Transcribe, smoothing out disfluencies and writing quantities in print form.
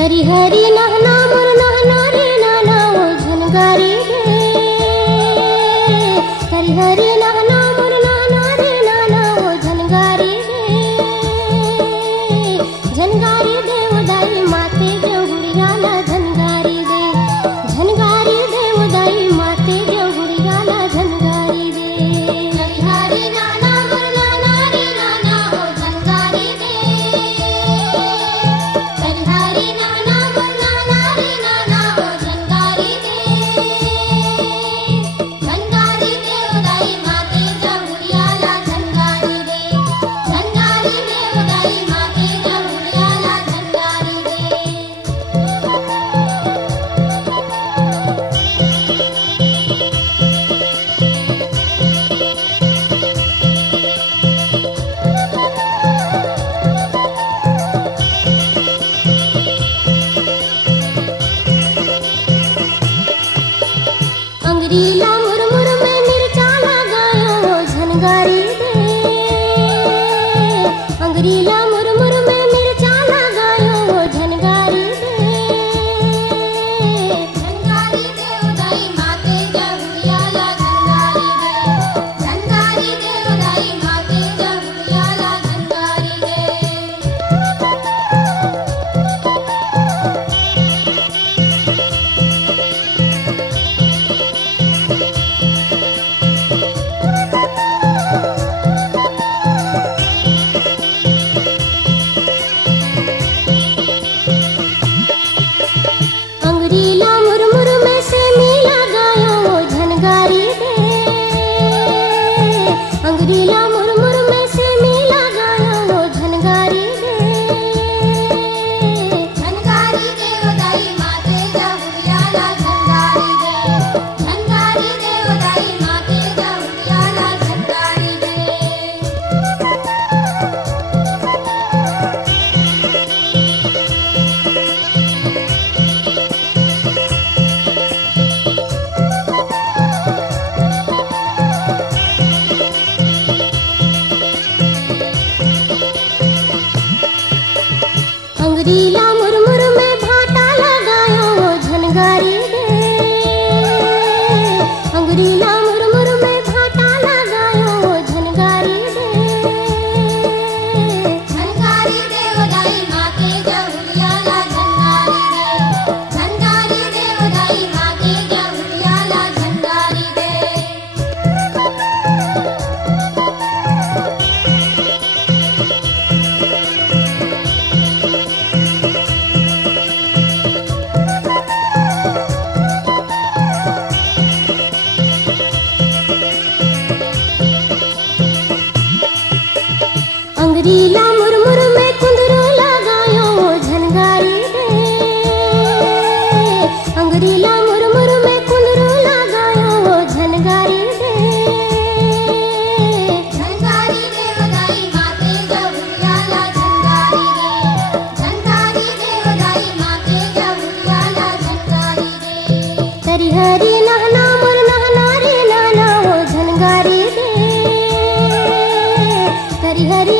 तरी हरी नहना मोर नहना रे नाना ओ झनगारी दे। तरी हरी नहना मोर नहना रे नाना ओ झनगारी दे। झनगारी दे उदाई माते जहुड़ियाला झनगारी दे। झनगारी दे उदाई माते जहुड़ियाला झनगारी दे। तरी हरी नाना मोर नाना रे नाना ओ झनगारी दे। तरी हरी नाना मोर नाना रे नाना ओ झनगारी दे। झनगारी दे उदाई माते जहुड़ियाला झनगारी दे। झनगारी दे उदाई माते जहुड़ियाला झनगारी दे। अंगरीला मुरमुर में मिर्चा लगायो ओ झनगारी दे। अंगरीला मुरमुर में मिर्चा लगायो ओ झनगारी दे। झनगारी दे उदाई माते जहुड़ियाला झनगारी दे। झनगारी दे उदाई माते जहुड़ियाला झनगारी दे। अंगरीला मुरमुर में से मीला गायो ओ झनगारी दे। अंगरीला मुरमुर में से मीला गायो ओ झनगारी दे। झनगारी दे उदाई माते जहुड़ियाला झनगारी दे। झनगारी दे उदाई माते जहुड़ियाला झनगारी दे। अंगरीला मुरमुर में भाटा लगायो ओ झनगारी दे। अंगरीला मुरमुर में भाटा लगायो ओ झनगारी दे। झनगारी दे उदाई माते जहुड़ियाला झनगारी दे। झनगारी दे उदाई माते जहुड़ियाला झनगारी दे। अंगरीला मुरमुर में कुंदरू लगायो ओ झनगारी दे। अंगरीला मुरमुर में कुंदरू लगायो ओ झनगारी दे। झनगारी दे उदाई माते जहुड़ियाला झनगारी दे। झनगारी दे उदाई माते जहुड़ियाला झनगारी दे। तरी हरी नहना मोर नहना रे नाना ओ झनगारी दे। तरी हरी